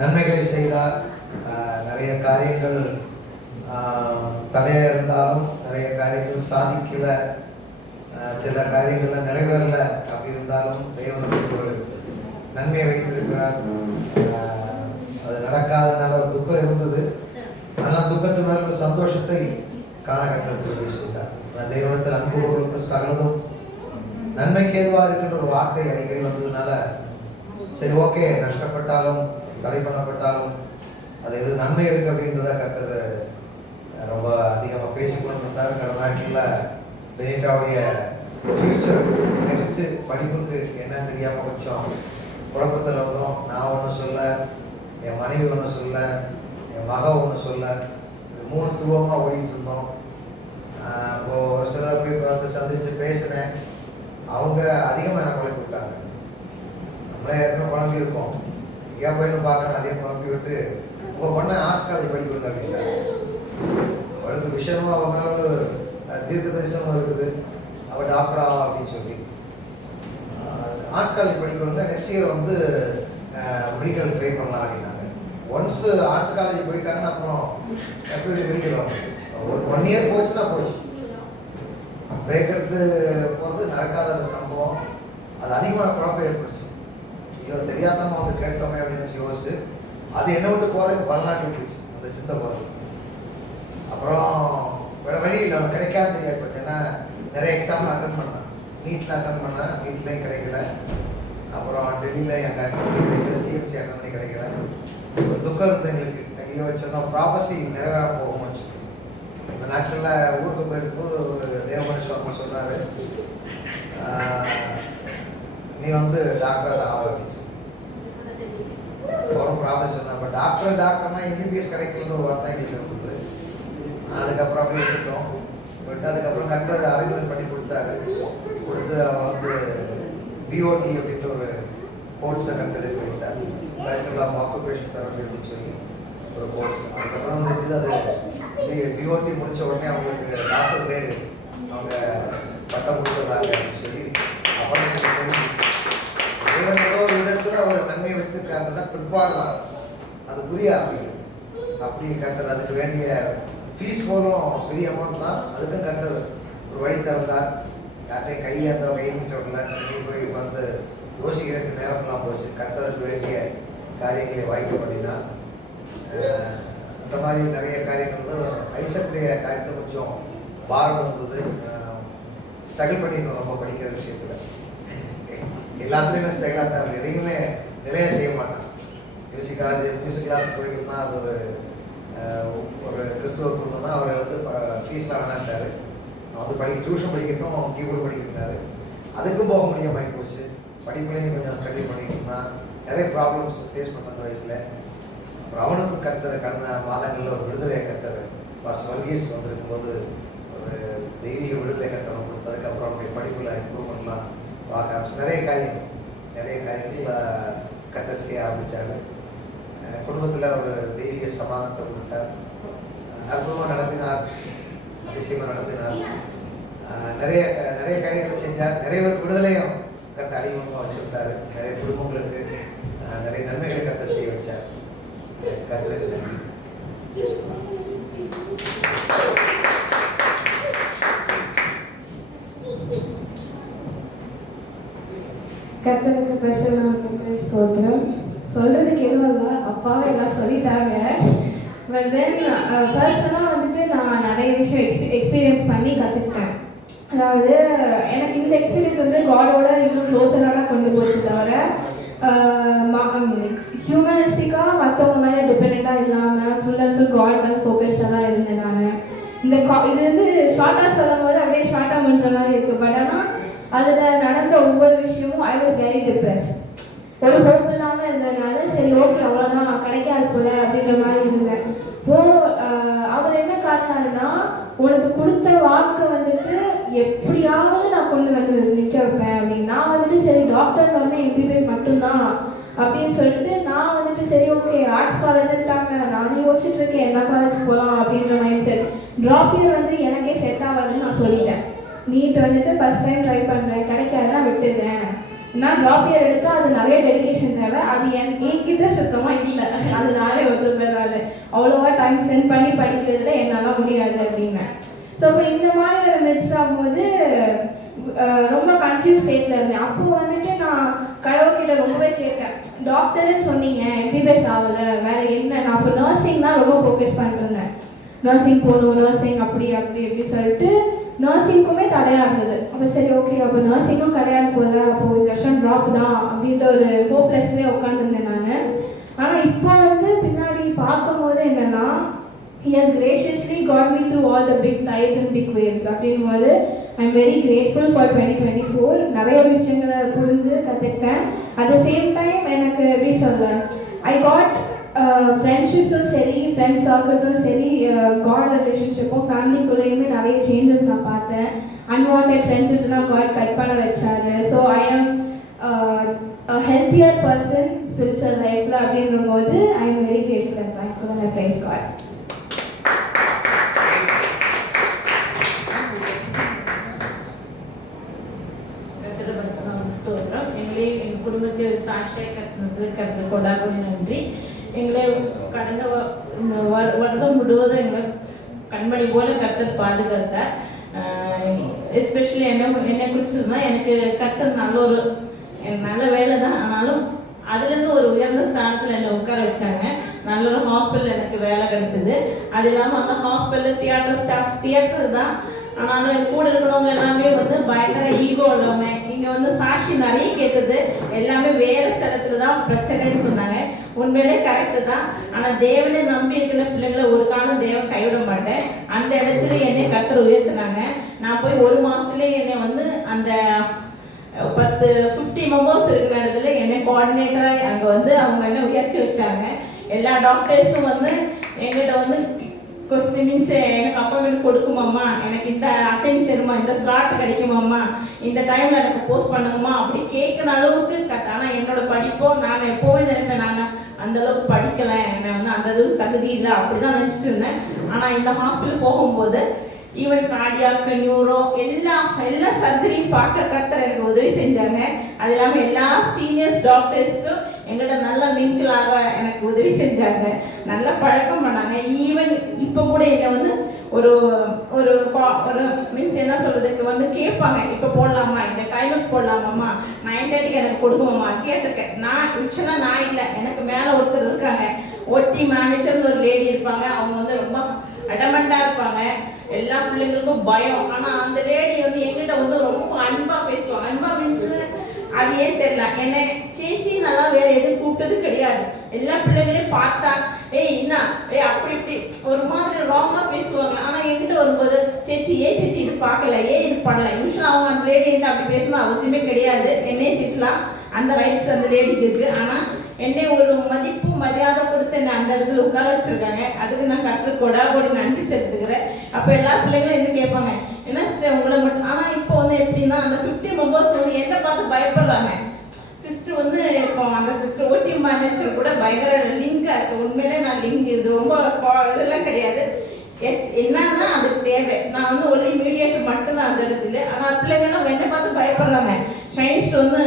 நன்மைகளை செய்தால் நிறைய காரியங்கள் தடையாக இருந்தாலும் நிறைய காரியங்கள் சாதிக்கல, சில காரியங்கள்ல நிறைவேறல அப்படி இருந்தாலும் தேவனுக்கு ஒரு நன்மையை வைத்திருக்கிறார். அது நடக்காதனால ஒரு துக்கம் இருந்தது. ஆனால் துக்கத்து மேல ஒரு சந்தோஷத்தை காண கற்றுக் செய்தார். தேவனத்தில் அன்புகளுக்கு சகலதும் நன்மைக்கு ஏதுவாக இருக்கின்ற ஒரு வார்த்தை அடிக்கடி வந்ததுனால சரி ஓகே, நஷ்டப்பட்டாலும் தடை பண்ணப்பட்டாலும் அது எது நன்மை இருக்கு அப்படின்றத கர்த்தர் ரொம்ப அதிகமாக பேசிக்கொண்டு இருந்தார். கடந்த நாட்டில் பெனிட்டாவுடைய ஃபியூச்சர் நெக்ஸ்ட் படிப்புக்கு என்ன தெரியாமல் கொஞ்சம் குழப்பத்தில் இருந்தோம். நான் ஒன்றும் சொல்ல, என் மனைவி ஒன்றும் சொல்ல, என் மக ஒன்றும் சொல்ல, 3 துருவமாக ஓடிட்டு இருந்தோம். இப்போ ஒரு சிலர் போய் பார்த்து சந்திச்சு பேசினேன். அவங்க அதிகமாக என்ன குழப்பி விட்டாங்க. நம்மளே ஏற்கனவே குழம்பி இருக்கோம், ஏன் போயின்னு பார்க்கணும், அதே குழம்பி விட்டு உங்கள் பொண்ணை ஆர்ட்ஸ் காலேஜ் படிக்கிறது அப்படின்னா அவளுக்கு விஷயமும் அவன் மேலே ஒரு தீர்க்க தரிசனமும் இருக்குது. அவள் டாக்டர் ஆவா அப்படின்னு சொல்லி ஆர்ட்ஸ் காலேஜ் படிக்கணும்னா நெக்ஸ்ட் இயர் வந்து மெடிக்கல் ட்ரை பண்ணலாம் அப்படின்னாங்க. ஒன்ஸ் ஆர்ட்ஸ் காலேஜ் போயிட்டாங்கன்னா அப்புறம் எப்படி மெடிக்கல் வரும். ஒரு 1 இயர் போச்சுன்னா போச்சு. பிரேக் எடுத்து போகிறது நடக்காத சம்பவம். அது அதிகமாக குழப்பம் ஏற்படுச்சு. ஐயோ தெரியாதமா வந்து கேட்டோமே அப்படின்னு யோசிச்சு அது என்ன விட்டு போகிறதுக்கு பலநாட்டு விட்டுச்சு அந்த சித்த போகிறது. அப்புறம் வேற வழி இல்லை, அவன் கிடைக்காது ஏற்பட்டு. ஏன்னா நிறைய எக்ஸாம் அட்டன் பண்ணேன், நீட்டில் அட்டன் பண்ணேன், நீட்லேயும் கிடைக்கல. அப்புறம் டெல்லியில் எங்கள் கிடைக்கல, சிஎம்சி அட்டன் பண்ணி கிடைக்கல. ஒரு துக்கம் இருந்தது எங்களுக்கு. ஐயோ வச்சோன்னா ப்ராபஸி நிறைவேற போகும் வச்சு. இந்த நாட்டில் ஊருக்கு போயிருக்கும்போது ஒரு தேவ மனுஷன் சொன்னார், நீ வந்து டாக்டர் தான் ஆக ஒரு ப்ராபஸ் சொன்ன. இப்போ டாக்டர்னா எம்பிபிஎஸ் கிடைக்கலன்னு ஒரு வார்த்தை எங்களுக்கு இருந்தது. அதுக்கப்புறம் அப்படியே விட்டுட்டோம். விட்டு அதுக்கப்புறம் கர்த்தர் அறிமுகம் பண்ணி கொடுத்தாரு. கொடுத்து அவன் வந்து பிஓடி அப்படின்ற ஒரு கோர்ஸை கர்த்தருக்கு வைத்தார். பேச்சுலர் ஆஃப் ஆக்குபேஷன் தெரபி அப்படின்னு சொல்லி ஒரு கோர்ஸ். அதுக்கப்புறம் வந்து அது பிஓடி முடித்த உடனே அவங்களுக்கு டாக்டர் கிரேடு அவங்க பட்டம் கொடுத்துட்றாங்க அப்படின்னு சொல்லி அப்புறம் ஏதோ ஒரு விதத்தில் அவர் நன்மையை வச்சிருக்காங்க தான் பிற்பாடு தான் அது புரிய ஆரம்பிக்குது. அப்படி கர்த்தர் அதுக்கு வேண்டிய ஃபீஸ் போலும் பெரிய அமௌண்ட் தான். அதுக்கும் கர்த்தர் ஒரு வழி திறந்தார். யார்ட்டையும் கையேந்த கையிட்டோம்ல நீ போய் வந்து யோசிக்கிறதுக்கு நேரம்லாம் போச்சு. கர்த்தருக்கு வேண்டிய காரியங்களை வாய்க்க பண்ணினார். இந்த மாதிரி நிறைய காரியங்கள் வந்து ஐசக்குடைய காரியத்தை கொஞ்சம் பாரம் இருந்தது. ஸ்ட்ரகிள் பண்ணிட்டு ரொம்ப படிக்கிற விஷயத்தில் எல்லாத்துலேயுமே ஸ்ட்ரகிளாக தான் இருக்குது. எதையுமே நிலையாக செய்ய மாட்டான். மியூசிக் கிளாஸ் போயிட்டுனா அது ஒரு கிறிஸ்துவ குடும்பம் தான். அவர் வந்து ஃபீஸ்லாம் வேணான்ட்டார். நான் வந்து டியூஷன் படிக்கட்டும், கீபோர்டு படிக்கிட்டாரு. அதுக்கும் போக முடியாமல் போச்சு. படிப்புலையும் கொஞ்சம் ஸ்டடி பண்ணிட்டு இருந்தான். நிறைய ப்ராப்ளம்ஸ் ஃபேஸ் பண்ண அந்த வயசில். அப்புறம் அவனுக்கும் கர்த்தர் கடந்த மாதங்களில் ஒரு விடுதலை கர்த்தர் வர்கீஸ் வந்திருக்கும்போது ஒரு தெய்வீக விடுதலை கர்த்தர் கொடுத்து அதுக்கப்புறம் அவனுடைய படிப்பில் இம்ப்ரூவ்மெண்ட்லாம் பார்க்க ஆரம்பிச்சு நிறைய காரியங்கள் கர்த்தர் செய்ய ஆரம்பித்தார். குடும்பத்தில் ஒரு தெய்வீக சமாதானத்தை கொடுத்தார். அற்புதமாக நடத்தினார், அதிசயமாக நடத்தினார். நிறைய காரியங்களை செஞ்சார். நிறைய பேர் விடுதலையும் கர்த்தர் அடிமமாக வச்சிருந்தார். நிறைய குடும்பங்களுக்கு நிறைய நன்மைகளை கர்த்தர் செய்ய வச்சார். கர்த்தருக்கு நன்றி. கர்த்தருக்கு பிரசன்னத்துக்கு ஸ்தோத்திரம். சொல்றதுக்கு எதுவும் இல்லை, அப்பாவே எல்லாம் சொல்லிட்டாங்க. பட் தென் பர்சனலாக வந்துட்டு நான் நிறைய விஷயம் எக்ஸ்பீரியன்ஸ் பண்ணி கற்றுக்கிட்டேன். அதாவது எனக்கு இந்த எக்ஸ்பீரியன்ஸ் வந்து காடோட இன்னும் க்ளோஸராக தான் கொண்டு போச்சு. தவிர ஹியூமனிஸ்டிக்காக மற்றவங்க மேலே டிபெண்ட்டாக இல்லாமல் ஃபுல் அண்ட் ஃபுல் காட் மேலே ஃபோக்கஸ்டாக தான் இருந்தேன் நான். இது வந்து ஷார்ட்டாக சொல்லும் போது அப்படியே ஷார்ட்டாக முடிஞ்ச மாதிரி இருக்குது. பட் ஆனால் அதில் நடந்த ஒவ்வொரு விஷயமும் ஐ வாஸ் வெரி டிப்ரெஸ்ட். ஒரு ஹோப் இல்லாமல் இருந்ததுனால சரி ஓகே அவ்வளோதான் கிடைக்காது போல அப்படின்ற மாதிரி இருந்தேன். அவர் என்ன காட்டினாருன்னா, உனக்கு கொடுத்த வாக்கு வந்துட்டு எப்படியாவது நான் கொண்டு வந்து நிற்க வைப்பேன் அப்படின்னு. நான் வந்துட்டு சரி டாக்டர் வந்து எம்பிபிஎஸ் மட்டும்தான் அப்படின்னு சொல்லிட்டு நான் வந்துட்டு சரி ஓகே ஆர்ட்ஸ் காலேஜ்ட்டாங்க. நான் யோசிச்சுட்டு இருக்கேன் என்ன காலேஜ் போகலாம் அப்படின்ற மைண்ட் செட். ட்ராப் இயர் வந்து எனக்கே செட் ஆகாதுன்னு நான் சொல்லிட்டேன். நீட் வந்துட்டு ஃபர்ஸ்ட் டைம் ட்ரை பண்ணுறேன், கிடைக்காதுன்னா விட்டுடுறேன் நான் ட்ராப் இயர் எடுத்தால் அது நிறைய டெடிகேஷன் தேவை. அது என்கிட்ட சுத்தமாக இல்லை. அது நானே ஒத்துப்பேன். அவ்வளோவா டைம் ஸ்பெண்ட் பண்ணி படிக்கிறதுல என்னால் முடியாது அப்படின்னு. ஸோ இப்போ இந்த மாதிரி ஒரு மிக்ஸ் ஆகும்போது ரொம்ப கன்ஃபியூஸ் ஸ்டேட்டில் இருந்தேன். அப்போது வந்துட்டு நான் கடவுள்கிட்ட ரொம்பவே கேட்கேன், டாக்டர்னு சொன்னீங்க, எம்பிபிஎஸ் ஆகலை, வேறு என்ன? நான் அப்போ நர்சிங் தான் ரொம்ப ஃபோக்கஸ் பண்ணிருந்தேன். நர்சிங் போகணும், நர்சிங் அப்படி அப்படின்னு சொல்லிட்டு நர்சிங்க்குமே தடையாக இருந்தது. அப்போ சரி ஓகே, அப்போ நர்சிங்கும் கிடையாது போல, அப்போது இந்த வருஷம் ட்ராப் தான் அப்படின்ற ஒரு ஹோப்லெஸ்லேயே உட்காந்துருந்தேன் நான். ஆனால் இப்போ வந்து பின்னாடி பார்க்கும்போது என்னென்னா, He has graciously got me through all the big tides and big waves. அப்படிங்கும்போது I'm very grateful for 2024. நிறைய விஷயங்களை புரிஞ்சு கற்றுக்கிட்டேன். அட் த சேம் டைம் எனக்கு எப்படி சொல்ல, I got ஃப்ரெண்ட்ஷிப்ஸும் சரி, ஃப்ரெண்ட்ஸ் சர்க்கிள்ஸும் சரி, காட் ரிலேஷன்ஷிப்பும் ஃபேமிலிக்குள்ளேயுமே நிறைய சேஞ்சஸ் நான் பார்த்தேன். அன்வான்ட் ஃப்ரெண்ட்ஷிப்ஸ்லாம் காட் கட் பண்ண வச்சாரு. ஸோ ஐ ஆம் a healthier person spiritual life அப்படின்ற போது I am very grateful and thankful and I praise God. எங்கள் குடும்பத்தில் சாட்சியாக கற்றுனது கொண்டாடி நன்றி. எங்களை கடந்த இந்த வருடம் முழுவதும் எங்களை கண்மணி போல கர்த்தர் பாதுகாத்தார். எஸ்பெஷலி என்னை குறிச்சிருந்தா எனக்கு கர்த்தர் நல்ல வேலை தான். ஆனாலும் அதுலேருந்து ஒரு உயர்ந்த ஸ்தானத்தில் என்னை உட்கார வச்சாங்க. நல்ல ஒரு ஹாஸ்பிட்டல் எனக்கு வேலை கிடைச்சிது. அது இல்லாமல் அந்த ஹாஸ்பிட்டல் தியேட்டர் தான். ஆனாலும் என் கூட இருக்கிறவங்க எல்லாமே வந்து பயங்கர ஈகோ உள்ளவங்க. இங்கே வந்து சாட்சி நிறைய கேட்டது எல்லாமே வேறு ஸ்தலத்தில் தான் பிரச்சனைன்னு சொன்னாங்க. உண்மையிலே கரெக்டு தான். ஆனால் தேவனை நம்பி இருக்கிற பிள்ளைங்களை ஒரு காலம் தேவன் கைவிட மாட்டேன். அந்த இடத்துல என்னை கர்த்தர் உயர்த்தினாங்க. நான் போய் 1 மாதத்துலேயே என்னை வந்து அந்த 50 மெம்பர்ஸ் இருக்கிற இடத்துல என்னை கோஆர்டினேட்டராக அங்கே வந்து அவங்க என்ன உயர்த்தி வச்சாங்க. எல்லா டாக்டர்ஸும் வந்து எங்கிட்ட வந்து கொஸ்டின் மீன்ஸ் எனக்கு அப்பாயின்மெண்ட் கொடுக்குமாம்மா, எனக்கு இந்த அசைன் தருமா, இந்த ஸ்லாட் கிடைக்குமாம்மா, இந்த டைமில் எனக்கு போஸ்ட் பண்ணுங்கம்மா அப்படி கேட்குற அளவுக்கு ஆனால் என்னோட படிப்போ நான் எப்போவே நினைப்பேன், நான் அந்தளவுக்கு படிக்கலை, என்னை வந்து அந்த அளவுக்கு தகுதி இல்லை அப்படி தான் நினச்சிட்டு இருந்தேன். ஆனால் இந்த ஹாஸ்பிட்டல் போகும்போது ஈவன் கார்டியாக்கு, நியூரோ எல்லா சர்ஜரியும் பார்க்க கர்த்தர் எனக்கு உதவி செஞ்சாங்க. அது இல்லாமல் எல்லா சீனியர்ஸ் டாக்டர்ஸும் எங்கிட்ட நல்ல மிங்கிளாக எனக்கு உதவி செஞ்சாங்க, நல்ல பழக்கம் பண்ணாங்க. ஈவன் இப்போ கூட என்னை வந்து ஒரு ஒரு ஒரு மீன்ஸ் என்ன சொல்கிறதுக்கு வந்து கேட்பாங்க, இப்போ போடலாமா, இந்த டைமுக்கு போடலாமாம்மா, 9:30க்கு எனக்கு கொடுக்குமாம்மா கேட்டிருக்கேன். நான் ஆக்சுவலாக நான் இல்லை, எனக்கு மேலே ஒருத்தர் இருக்காங்க, ஒட்டி மேனேஜர்னு ஒரு லேடி இருப்பாங்க. அவங்க வந்து ரொம்ப அடமெண்டாக இருப்பாங்க, எல்லா பிள்ளைங்களுக்கும் பயம். ஆனால் அந்த லேடி வந்து எங்கிட்ட வந்து ரொம்ப அன்பாக பேசுவாங்க. அன்பா மீன்ஸ் அது ஏன் தெரியல, என்னை சேச்சி நல்லா வேற எதுவும் கூப்பிட்டது கிடையாது. எல்லா பிள்ளைங்களையும் பார்த்தா என்ன அப்படி இப்படி ஒரு மாதிரி ராங்காக பேசுவாங்க. ஆனால் என்கிட்ட வரும்போது சேச்சி சேச்சி இது பார்க்கல, இது பண்ணல. யூஸ்வலாக அவங்க அந்த லேடி என்கிட்ட அப்படி பேசணும் அவசியமே கிடையாது. என்னையே திட்டலாம், அந்த ரைட்ஸ் அந்த லேடிக்கு இருக்கு. ஆனால் என்னை ஒரு மதிப்பு மரியாதை கொடுத்து என்னை அந்த இடத்துல உட்கார வச்சிருக்காங்க. அதுக்கு நான் கர்த்தருக்கு கொடாகொடி நன்றி செலுத்துக்கிறேன். அப்போ எல்லா பிள்ளைங்களும் என்ன கேட்பாங்க, என்ன சிஸ்டர் உங்களை மட்டும். ஆனால் இப்போ வந்து எப்படின்னா அந்த 50 மெம்பர்ஸ் வந்து என்ன பார்த்து பயப்படுறாங்க. சிஸ்டர் வந்து இப்போ அந்த சிஸ்டர் ஓடி மேனேஜர் கூட பயங்கர லிங்காக இருக்குது. உண்மையிலே நான் லிங்க் இது ரொம்ப இதெல்லாம் கிடையாது. என்னன்னா அதுக்கு தேவை. நான் வந்து ஒன்லி மீடியேட்டர் மட்டும்தான் அந்த இடத்துல. ஆனால் பிள்ளைங்கள்லாம் என்ன பார்த்து பயப்படுறாங்க. சைனிஸ்ட் வந்து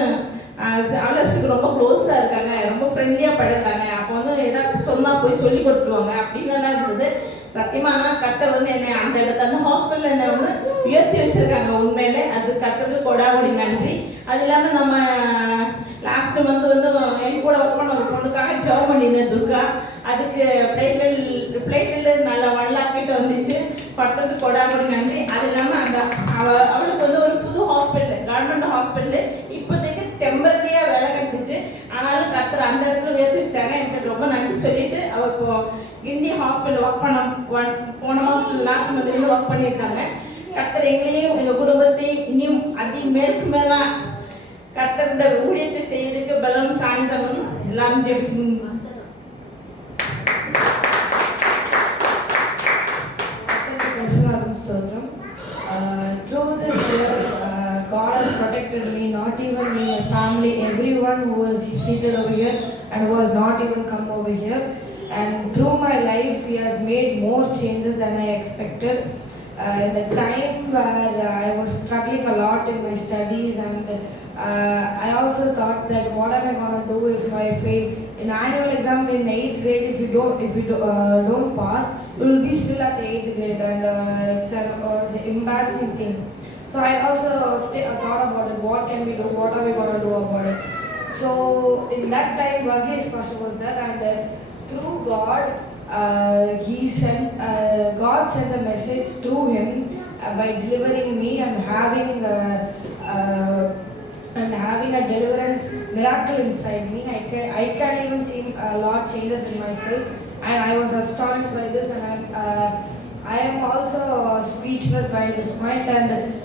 அவலஸ்ட்டுக்கு ரொம்ப க்ளோஸாக இருக்காங்க, ரொம்ப ஃப்ரெண்ட்லியாக படுறாங்க. அப்போ வந்து ஏதாவது சொன்னால் போய் சொல்லி கொடுத்துருவாங்க அப்படின்னலாம் இருந்தது. சத்தியமான கர்த்தர் வந்து என்னை அந்த இடத்துல அந்த ஹாஸ்பிட்டலில் என்னை வந்து உயர்த்தி வச்சுருக்காங்க. உண்மையிலே அது கர்த்தருக்கு கொடாகொடி நன்றி. அது இல்லாமல் நம்ம லாஸ்ட் மந்த் வந்து என் கூட ஒர்க் பண்ண ஒரு பொண்ணுக்காக ஜெபம் பண்ணியிருந்தேன், துர்கா. அதுக்கு பிளேட்லெட் நல்லா 1 lakh கிட்ட வந்துச்சு. கர்த்தருக்கு கொடாகொடி நன்றி. அது இல்லாமல் அந்த அவளுக்கு வந்து ஒரு புது ஹாஸ்பிட்டல், கவர்மெண்ட் ஹாஸ்பிட்டல், இப்போதைக்கு டெம்பரரியாக வேலை கிடைச்சிச்சு. ஆனாலும் கர்த்தர் அந்த இடத்துல உயர்த்தி வச்சாங்க. எனக்கு ரொம்ப நன்றி சொல்லிட்டு அவள் இப்போ கிண்டி ஹாஸ்பிட்டல் ஒர்க் பண்ண போன மாதத்துல லாஸ்ட் மந்த்லேருந்து ஒர்க் பண்ணியிருக்காங்க. கர்த்தர் எங்களையும் எங்கள் குடும்பத்தையும் இன்னும் மேற்கு மேலே கர்த்தரோட ஊழியத்தை செய்யறதுக்கு பலம் சாய்ந்தவனும் எல்லாரும் ஜெபிக்கணும். Through this year, God has protected me, not even me, my family, everyone who was seated over here and who has not even come over here. And through my life, He has made more changes than I expected. In the time where I was struggling a lot in my studies and I also thought that what am I gonna do if I fail in annual exam in 8th grade? If you don't pass, you will be still at 8th grade, and it's an embarrassing thing. So I also thought about it. What can we do? What are we gonna do about it? So in that time, Varghese Pastor was there, and through God, God sent a message through him by delivering me and having a deliverance miracle inside me. I can even see a lot changes in myself, and I was astonished by this, and I am also speechless by this point. And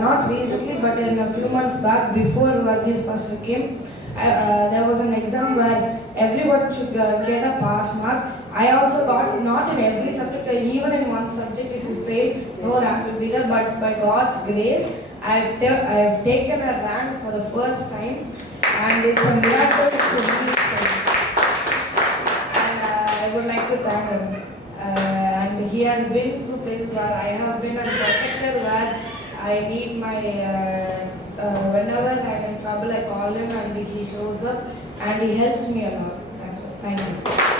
not recently, but in a few months back, before Varghese Pastor came, there was an exam where everyone should get a pass mark. I also got, not in every subject, even in one subject, if you fail, no rank will be there. But by God's grace, I've taken a rank for the first time, and it's a miracle to me. And I would like to thank him. And he has been through places where I have been and protected, where I need my, whenever I'm in trouble, I call him and he shows up and he helps me a lot. That's all. Thank you.